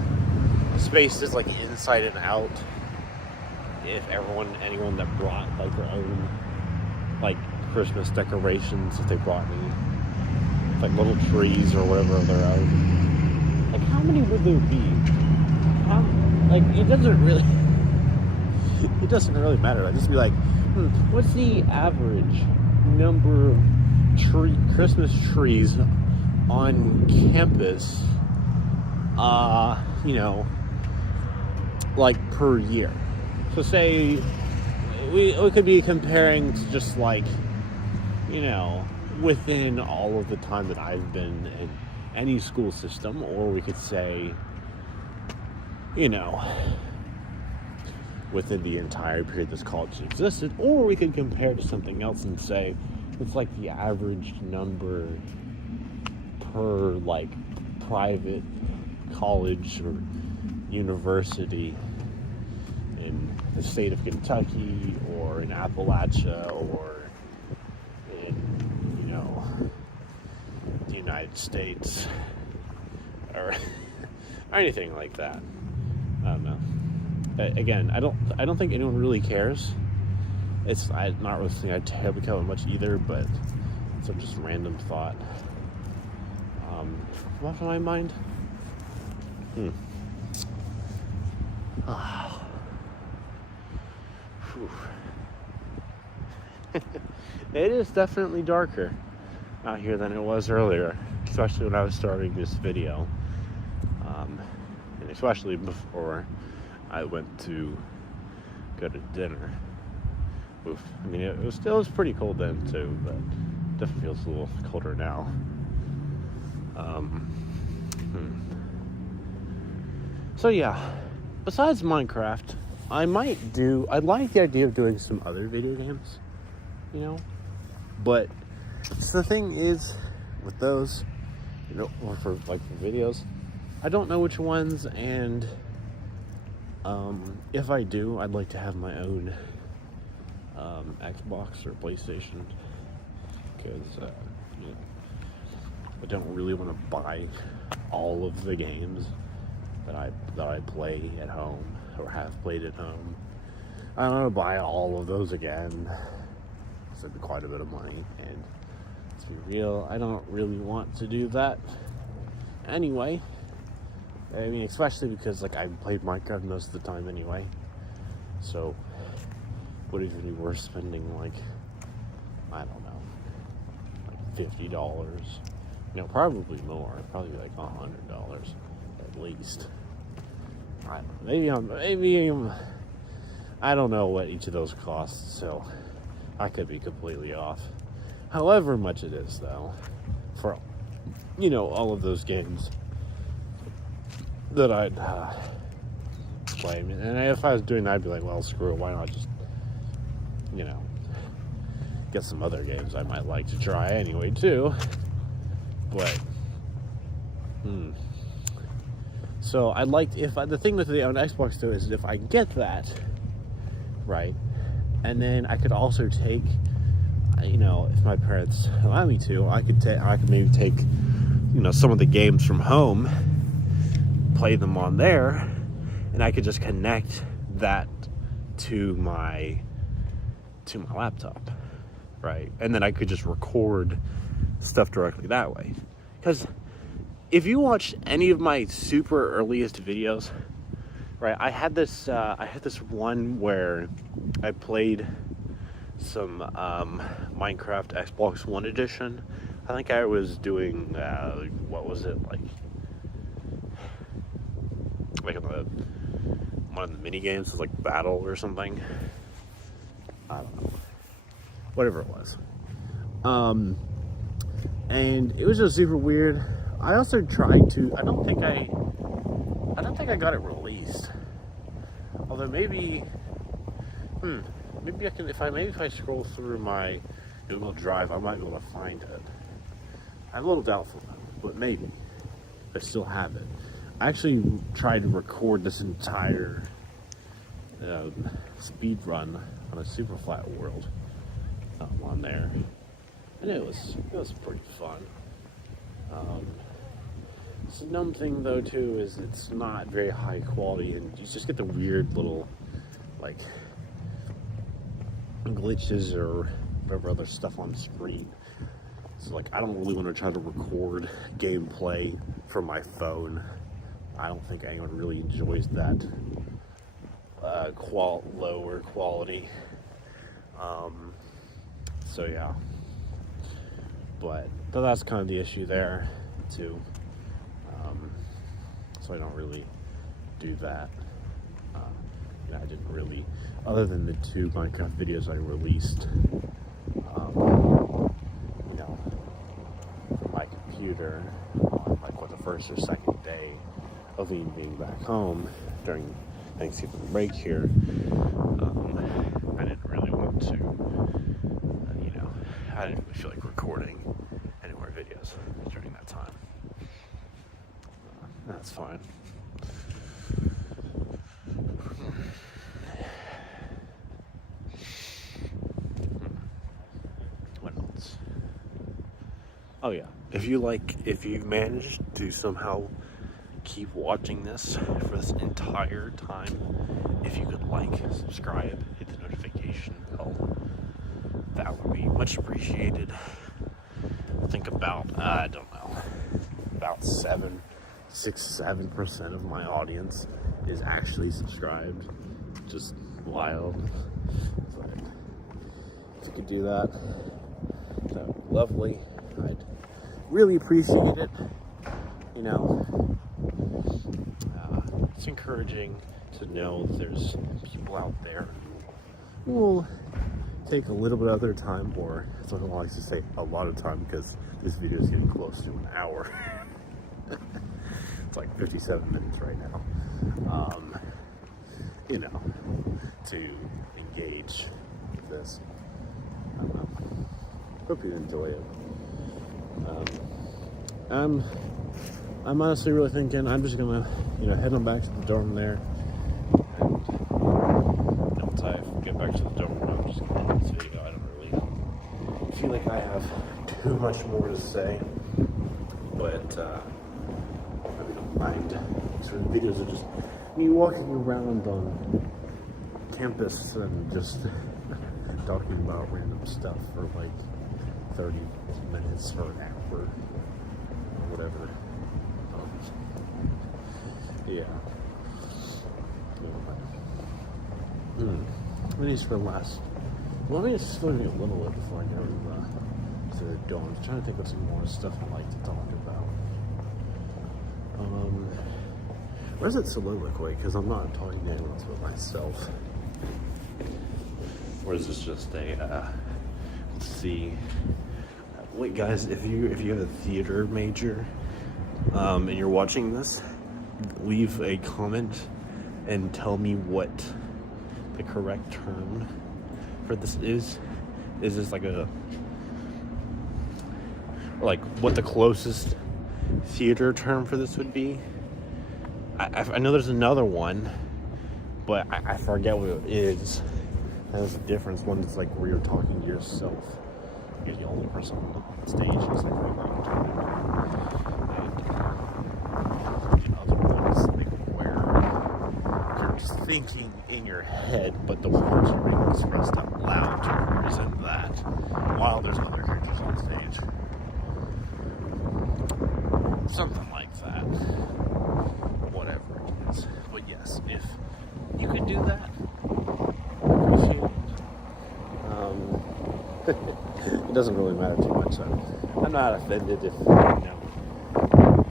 spaces, like inside and out, if anyone that brought like their own like Christmas decorations, if they brought any like little trees or whatever of their own, like how many would there be? It doesn't really matter. I'd just be like, what's the average number of Christmas trees on campus, like per year? So say we could be comparing to just like, within all of the time that I've been in any school system, or we could say, within the entire period this college existed, or we could compare to something else and say it's like the average number per like private college or university in the state of Kentucky or in Appalachia or in the United States or anything like that. I don't know. Again, I don't think anyone really cares. I'm not really something I terribly care much either, but it's just a random thought. What's on my mind? It is definitely darker out here than it was earlier, especially when I was starting this video, and especially before I went to go to dinner. Oof. I mean, it was pretty cold then too, but definitely feels a little colder now. So yeah, besides Minecraft, I'd like the idea of doing some other video games, but the thing is with those, or for videos, I don't know which ones, and if I do, I'd like to have my own Xbox or PlayStation, because I don't really want to buy all of the games that I play at home or have played at home. I don't want to buy all of those again. It's quite a bit of money, and to be real, I don't really want to do that anyway. I mean, especially because I played Minecraft most of the time anyway. So would it even be worth spending I don't know, $50? Probably more. Probably $100 at least. I don't know. I don't know what each of those costs, so I could be completely off. However much it is, though, for all of those games that I'd play. And if I was doing that, I'd be like, well, screw it, why not just get some other games I might like to try anyway too. But so I'd like the thing with the Xbox though is if I get that right, and then I could also take, if my parents allow me to, I could maybe take some of the games from home, play them on there, and I could just connect that to my laptop, right? And then I could just record stuff directly that way. Because if you watch any of my super earliest videos, right, I had this one where I played some Minecraft Xbox One edition. I think I was doing what was it, like one of the mini games was like Battle or something. I don't know, whatever it was. And it was just super weird. I also tried to, I don't I don't think I got it released. Although maybe I can, if I scroll through my Google Drive, I might be able to find it. I'm a little doubtful, but maybe I still have it. I actually tried to record this entire speed run on a super flat world on there, and it was pretty fun. The numb thing though too is it's not very high quality, and you just get the weird little like glitches or whatever other stuff on screen. So like I don't really want to try to record gameplay from my phone. I don't think anyone really enjoys that lower quality. So yeah, but that's kind of the issue there too. So I don't really do that. I didn't really, other than the 2 Minecraft videos I released, from my computer on like the first or second day of me being back home during Thanksgiving break here. I didn't really want to, I didn't really feel like recording any more videos during that time. That's fine. What else? Oh yeah, if you've managed to somehow keep watching this for this entire time, if you could subscribe, hit the notification bell, that would be much appreciated. I think about, I don't know, about 7% of my audience is actually subscribed. Just wild. But if you could do that, that would be lovely. I'd really appreciate it. It's encouraging to know that there's people out there who will take a little bit of their time, or someone likes to say a lot of time, because this video is getting close to an hour. It's like 57 minutes right now. To engage with this. I don't know. Hope you enjoy it. I'm honestly really thinking I'm just gonna, head on back to the dorm there. And once I get back to the dorm, I'm just gonna end this video. I don't really feel like I have too much more to say, but I don't mind. So the videos are just me walking around on campus and just talking about random stuff for like 30 minutes or an hour or whatever. At least for the last. Let me just slow me a little bit before I go to the dorm. I'm trying to think of some more stuff I'd like to talk about. Where's that soliloquy? Because I'm not talking to anyone else but myself. Or is this just a, let's see. Wait guys, if you have a theater major, and you're watching this, leave a comment and tell me what the correct term for this is. Is this like what the closest theater term for this would be? I know there's another one, but I forget what it is. There's a difference. One that's like where you're talking to yourself. You're the only person on the stage. It's like really and the other one is like where you're just thinking in your head, but the words are being expressed out loud to represent that, while there's other characters on stage. Something like that. Whatever it is. But yes, if you could do that, I appreciate it. It doesn't really matter too much, so I'm not offended if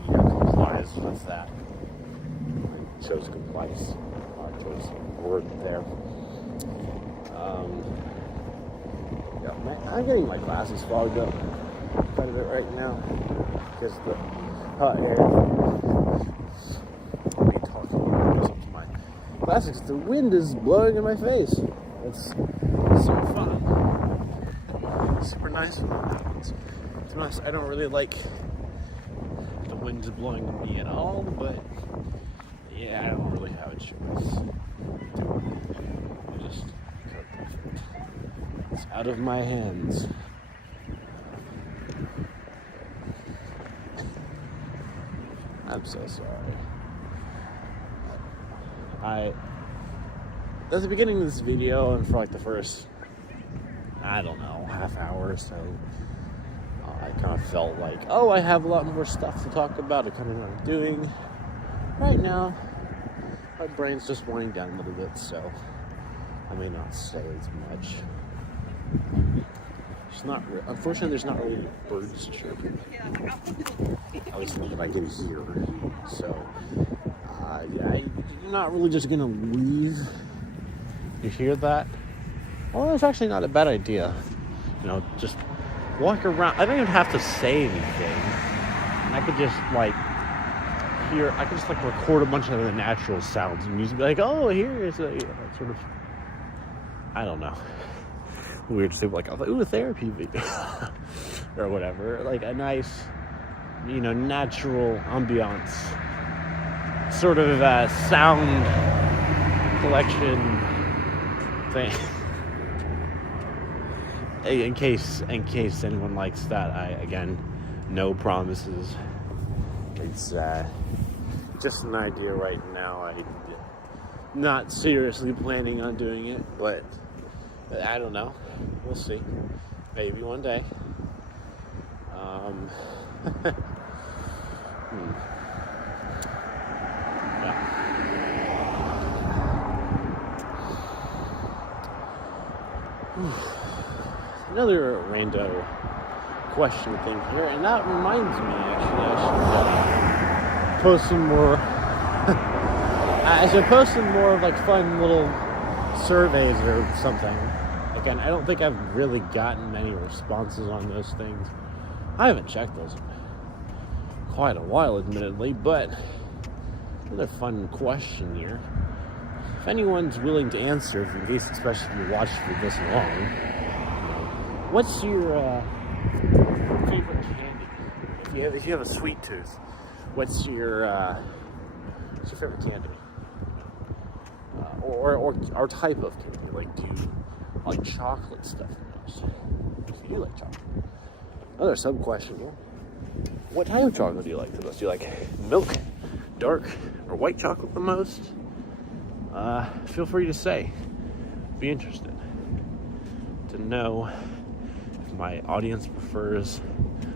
complies with that. I chose complies. I chose a word there. I'm getting my glasses fogged up quite a bit right now because the hot air. Let me talk glasses. The wind is blowing in my face. It's so fun. Super nice when that happens. To be honest, I don't really like the winds blowing on me at all, but yeah, I don't really have a choice. I just cope with it. It's out of my hands. I'm so sorry. At the beginning of this video, and for like the first, I don't know, half hour or so, I kind of felt like, oh, I have a lot more stuff to talk about. I kind of know what I'm doing. Right now, my brain's just winding down a little bit, so I may not say as much. Unfortunately, there's not really birds chirping. At least not that I can hear. So, yeah, you're not really just gonna leave. You hear that? Well, it's actually not a bad idea. You know, just walk around. I don't even have to say anything. I could just like record a bunch of the natural sounds and music. Be like, oh, here is a sort of, I don't know. Weird to say, like, ooh, a therapy video or whatever, like a nice, you know, natural ambiance, sort of sound collection thing. In case anyone likes that, again, no promises. It's just an idea right now. I'm not seriously planning on doing it, but I don't know. We'll see. Maybe one day. Yeah. Another rando question thing here, and that reminds me, actually, I should post some more. I should post some more of like fun little surveys or something. Again, I don't think I've really gotten many responses on those things. I haven't checked those in quite a while, admittedly, but another fun question here. If anyone's willing to answer, in case, especially if you watched for this long, what's your favorite candy? If you have a sweet tooth, what's your favorite candy? Or type of candy? Like, do you like chocolate stuff the most? Do you like chocolate? Another sub question here. What type of chocolate do you like the most? Do you like milk, dark, or white chocolate the most? Feel free to say. Be interested to know if my audience prefers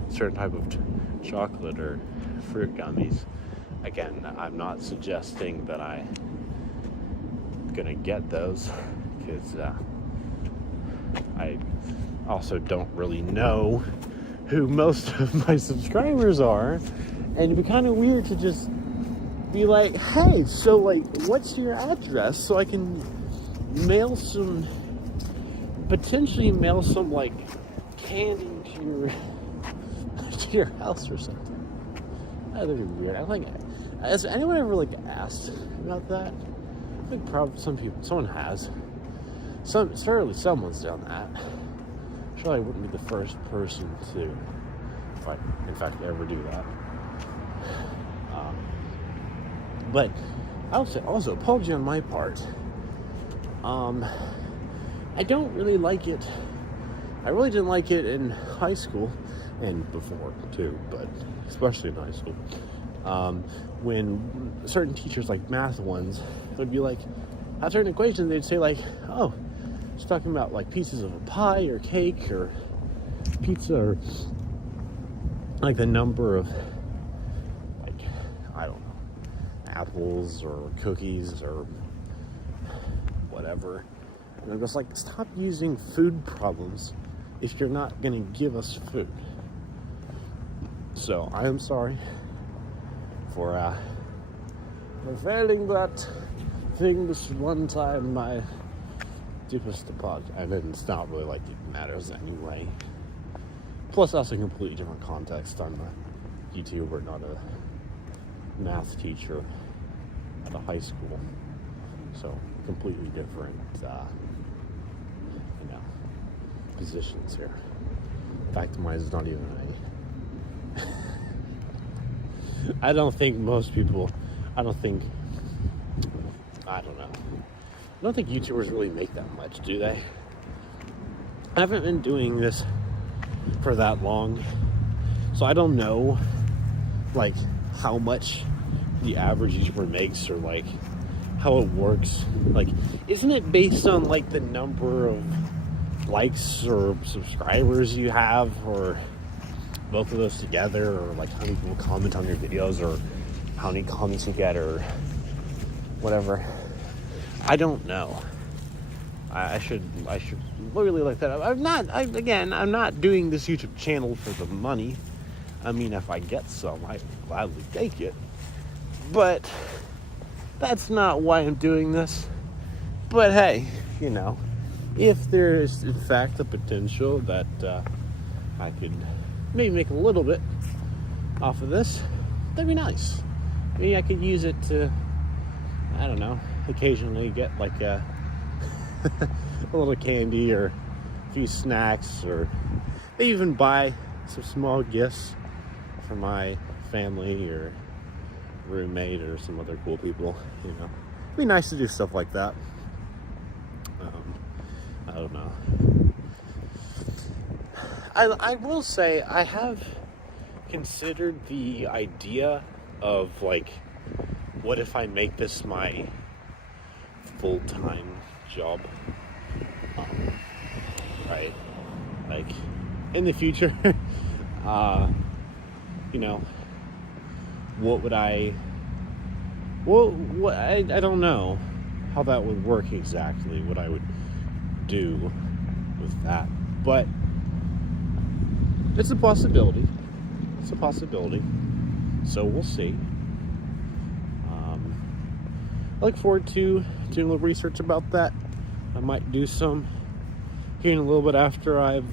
a certain type of chocolate or fruit gummies. Again, I'm not suggesting that I'm gonna get those, because I also don't really know who most of my subscribers are, and it'd be kind of weird to just be like, hey, so like, what's your address, so I can potentially mail some like candy to your house or something. That'd be weird. Has anyone ever like asked about that? I think probably someone has. Certainly someone's done that. Surely I wouldn't be the first person to, like, in fact, ever do that. But also apology on my part. I don't really like it. I really didn't like it in high school and before too, but especially in high school. When certain teachers, like math ones, would be like, at certain equations, they'd say like, oh, it's talking about like pieces of a pie or cake or pizza, or like the number of, like, I don't know, apples or cookies or whatever. And I'm just like, stop using food problems if you're not going to give us food. So I am sorry for failing that thing this one time. My deepest apology. And it's not really like it matters anyway. Plus, that's a completely different context. I'm a YouTuber, not a math teacher at a high school. So completely different, positions here. In fact, mine is not even I don't think most people, I don't know. I don't think YouTubers really make that much, do they? I haven't been doing this for that long, so I don't know, like, how much the average YouTuber makes, or like how it works. Like, isn't it based on like the number of likes or subscribers you have, or both of those together, or like how many people comment on your videos, or how many comments you get, or whatever? I don't know. I should really look that up. I'm not doing this YouTube channel for the money. I mean, if I get some, I gladly take it. But that's not why I'm doing this. But hey, if there is in fact the potential that I could maybe make a little bit off of this, that'd be nice. Maybe I could use it to, I don't know, occasionally get like a little candy or a few snacks, or maybe even buy some small gifts for my family or roommate or some other cool people. It'd be nice to do stuff like that. I don't know. I will say I have considered the idea of, like, what if I make this my full-time job? Right? Like, in the future, what would I don't know how that would work exactly, what I would do with that, but it's a possibility. So we'll see. I look forward to doing a little research about that. I might do some here in a little bit after I've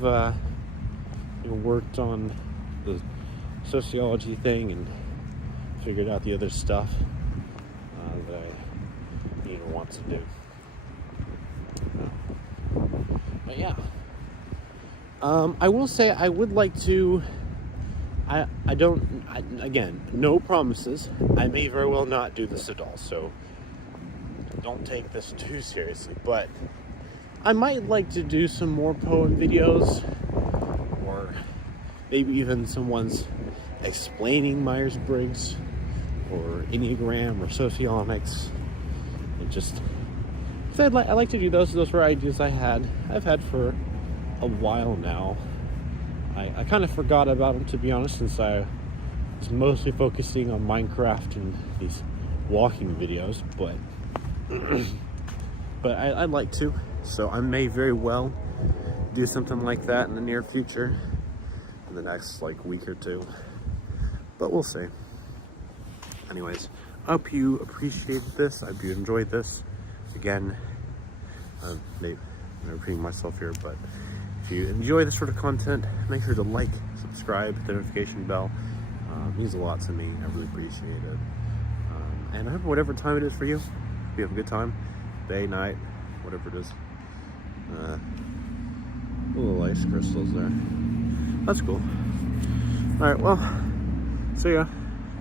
worked on the sociology thing and figured out the other stuff that I want to do. But yeah, I will say I would like to. Again, no promises. I may very well not do this at all, so don't take this too seriously. But I might like to do some more poem videos, or maybe even some ones explaining Myers-Briggs or Enneagram or sociomics. And just, I like to do those. Those were ideas I've had for a while now. I kind of forgot about them, to be honest, since I was mostly focusing on Minecraft and these walking videos, but I'd like to, so I may very well do something like that in the near future, in the next week or two, but we'll see. Anyways, I hope you appreciated this. I hope you enjoyed this. Again, I'm repeating myself here, but if you enjoy this sort of content, make sure to like, subscribe, hit the notification bell. It means a lot to me. I really appreciate it. And I hope whatever time it is for you, you have a good time, day, night, whatever it is. Little ice crystals there. That's cool. All right, well, see ya.